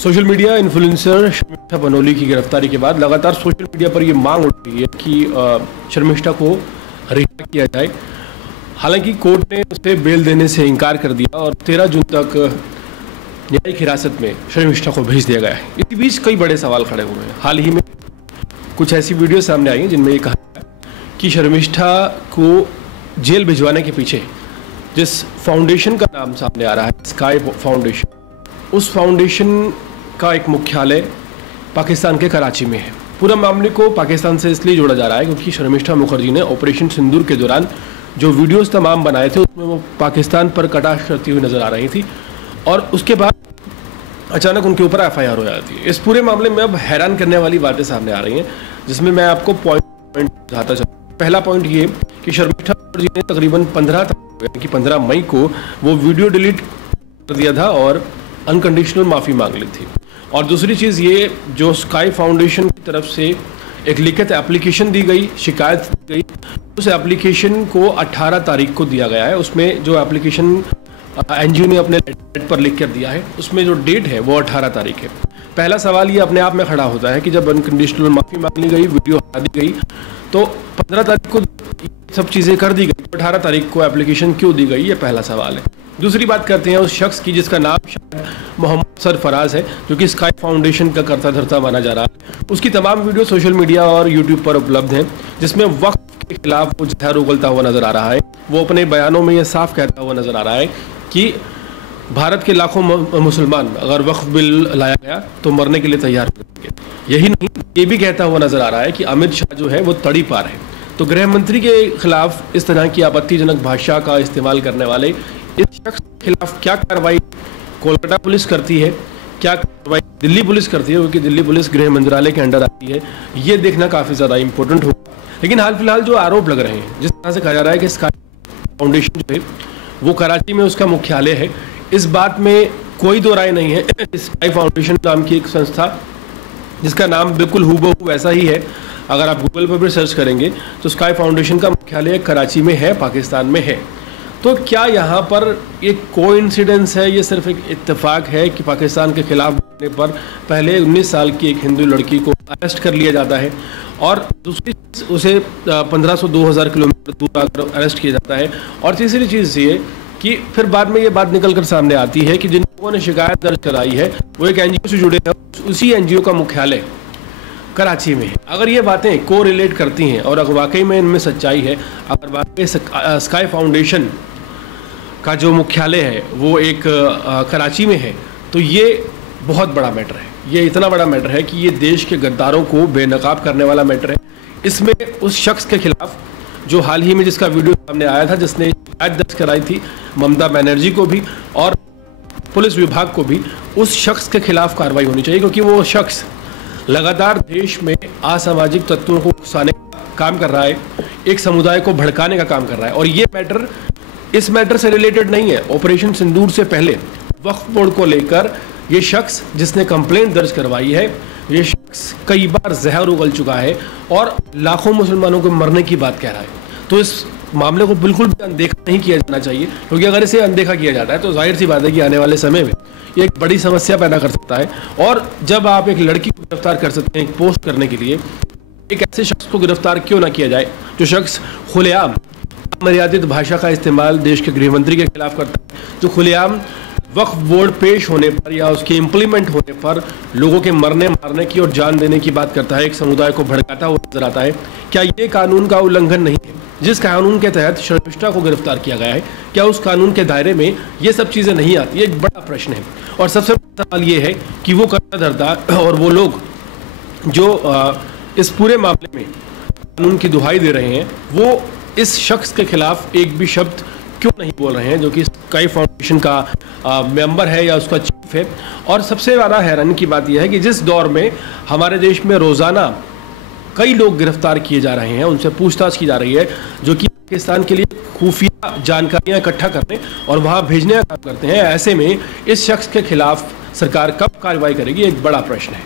Social media influencer Sharmishtha Banoli की गिरफ्तारी के बाद लगातार सोशल मीडिया पर ये मांग उठ रही है कि शर्मिष्ठा को रिहा किया जाए। हालांकि कोर्ट ने उसे बेल देने से इनकार कर दिया और 13 जून तक न्यायिक हिरासत में शर्मिष्ठा को भेज दिया गया है। इसी बीच कई बड़े सवाल खड़े हुए हैं। हाल ही में कुछ ऐसी वीडियो सामने आई हैं जिनमें ये कहा गया कि शर्मिष्ठा को जेल भिजवाने के पीछे जिस फाउंडेशन का नाम सामने आ रहा है, स्काई फाउंडेशन, उस फाउंडेशन का एक मुख्यालय पाकिस्तान के कराची में है। पूरा मामले को पाकिस्तान से इसलिए जोड़ा जा रहा है क्योंकि शर्मिष्ठा मुखर्जी ने ऑपरेशन सिंदूर के दौरान जो वीडियोस तमाम बनाए थे उसमें वो पाकिस्तान पर कटाक्ष करती हुई नजर आ रही थी और उसके बाद अचानक उनके ऊपर FIR हो जाती है। इस पूरे मामले में अब हैरान करने वाली बातें सामने आ रही हैं, जिसमें मैं आपको पॉइंट बताता चलूँ। पहला पॉइंट ये कि शर्मिष्ठा मुखर्जी ने तकरीबन 15 मई को वो वीडियो डिलीट कर दिया था और अनकंडीशनल माफ़ी मांग ली थी। और दूसरी चीज़ ये, जो स्काई फाउंडेशन की तरफ से एक लिखित एप्लीकेशन दी गई, शिकायत दी गई, उस एप्लीकेशन को 18 तारीख को दिया गया है। उसमें जो एप्लीकेशन NGO ने अपने लेटर पर लिख कर दिया है, उसमें जो डेट है वो 18 तारीख है। पहला सवाल ये अपने आप में खड़ा होता है कि जब अनकंडीशनल माफ़ी मांग ली गई, वीडियो हटा दी गई, तो 15 तारीख को सब चीज़ें कर दी गई, 18 तारीख को एप्लीकेशन क्यों दी गई, ये पहला सवाल है। दूसरी बात करते हैं उस शख्स की जिसका नाम शायद मोहम्मद सरफराज है, जो कि स्काई फाउंडेशन का कर्ता धर्ता माना जा रहा है। उसकी तमाम वीडियो सोशल मीडिया और यूट्यूब पर उपलब्ध हैं, जिसमें वक्फ के खिलाफ वो जहर उगलता हुआ नजर आ रहा है। वो अपने बयानों में ये साफ कहता हुआ नजर आ रहा है कि भारत के लाखों मुसलमान अगर वक्फ बिल लाया गया तो मरने के लिए तैयार हो जाएंगे। यही नहीं, ये भी कहता हुआ नजर आ रहा है कि अमित शाह जो है वो तड़ी पार है। तो गृह मंत्री के खिलाफ इस तरह की आपत्तिजनक भाषा का इस्तेमाल करने वाले इस शख्स के खिलाफ क्या कार्रवाई कोलकाता पुलिस करती है, क्या कार्रवाई दिल्ली पुलिस करती है, क्योंकि दिल्ली पुलिस गृह मंत्रालय के अंडर आती है, ये देखना काफ़ी ज़्यादा इंपॉर्टेंट होगा। लेकिन हाल फिलहाल जो आरोप लग रहे हैं, जिस तरह से कहा जा रहा है कि स्काई फाउंडेशन जो है वो कराची में उसका मुख्यालय है, इस बात में कोई दो राय नहीं है। स्काई फाउंडेशन नाम की एक संस्था, जिसका नाम बिल्कुल हूबहू वैसा ही है, अगर आप गूगल पर भी सर्च करेंगे तो स्काई फाउंडेशन का मुख्यालय कराची में है, पाकिस्तान में है। तो क्या यहाँ पर एक कोइंसिडेंस है, ये सिर्फ एक इत्तेफाक है कि पाकिस्तान के खिलाफ बोलने पर पहले 19 साल की एक हिंदू लड़की को अरेस्ट कर लिया जाता है और दूसरी चीज़ उसे 1500-2000 किलोमीटर दूर आकर अरेस्ट किया जाता है, और तीसरी चीज़ ये कि फिर बाद में ये बात निकल कर सामने आती है कि जिन लोगों ने शिकायत दर्ज कराई है वो एक NGO से जुड़े हैं, उसी NGO का मुख्यालय कराची में है। अगर ये बातें को रिलेट करती हैं और अगर वाकई में इनमें सच्चाई है, अगर वाकई स्काई फाउंडेशन का जो मुख्यालय है वो एक कराची में है, तो ये बहुत बड़ा मैटर है। ये इतना बड़ा मैटर है कि ये देश के गद्दारों को बेनकाब करने वाला मैटर है। इसमें उस शख्स के खिलाफ जो हाल ही में जिसका वीडियो सामने आया था, जिसने शिकायत दर्ज कराई थी ममता बनर्जी को भी और पुलिस विभाग को भी, उस शख्स के खिलाफ कार्रवाई होनी चाहिए, क्योंकि वो शख्स लगातार देश में असामाजिक तत्वों को उकसाने का काम कर रहा है, एक समुदाय को भड़काने का काम कर रहा है। और ये मैटर इस मैटर से रिलेटेड नहीं है। ऑपरेशन सिंदूर से पहले वक्फ बोर्ड को लेकर ये शख्स जिसने कंप्लेंट दर्ज करवाई है, ये शख्स कई बार जहर उगल चुका है और लाखों मुसलमानों को मरने की बात कह रहा है। तो इस मामले को बिल्कुल भी अनदेखा नहीं किया जाना चाहिए, क्योंकि अगर इसे अनदेखा किया जाता है तो जाहिर सी बात है कि आने वाले समय में ये एक बड़ी समस्या पैदा कर सकता है। और जब आप एक लड़की को गिरफ्तार कर सकते हैं एक पोस्ट करने के लिए, एक ऐसे शख्स को गिरफ्तार क्यों ना किया जाए जो शख्स खुलेआम अमर्यादित भाषा का इस्तेमाल देश के गृह मंत्री के खिलाफ करता है, जो खुलेआम वक्फ बोर्ड पेश होने पर या उसके इम्प्लीमेंट होने पर लोगों के मरने मारने की और जान देने की बात करता है, एक समुदाय को भड़काता हुआ नजर आता है। क्या ये कानून का उल्लंघन नहीं है? जिस कानून के तहत शर्मिष्ठा को गिरफ्तार किया गया है, क्या उस कानून के दायरे में ये सब चीज़ें नहीं आती? ये एक बड़ा प्रश्न है। और सबसे बड़ा सवाल ये है कि वो कर्ता धर्ता और वो लोग जो इस पूरे मामले में कानून की दुहाई दे रहे हैं, वो इस शख्स के खिलाफ एक भी शब्द क्यों नहीं बोल रहे हैं, जो कि स्काई फाउंडेशन का मेंबर है या उसका चीफ है। और सबसे ज़्यादा हैरानी की बात यह है कि जिस दौर में हमारे देश में रोज़ाना कई लोग गिरफ्तार किए जा रहे हैं, उनसे पूछताछ की जा रही है, जो कि पाकिस्तान के लिए खुफिया जानकारियां इकट्ठा करने और वहां भेजने का काम करते हैं, ऐसे में इस शख्स के खिलाफ सरकार कब कार्रवाई करेगी, एक बड़ा प्रश्न है।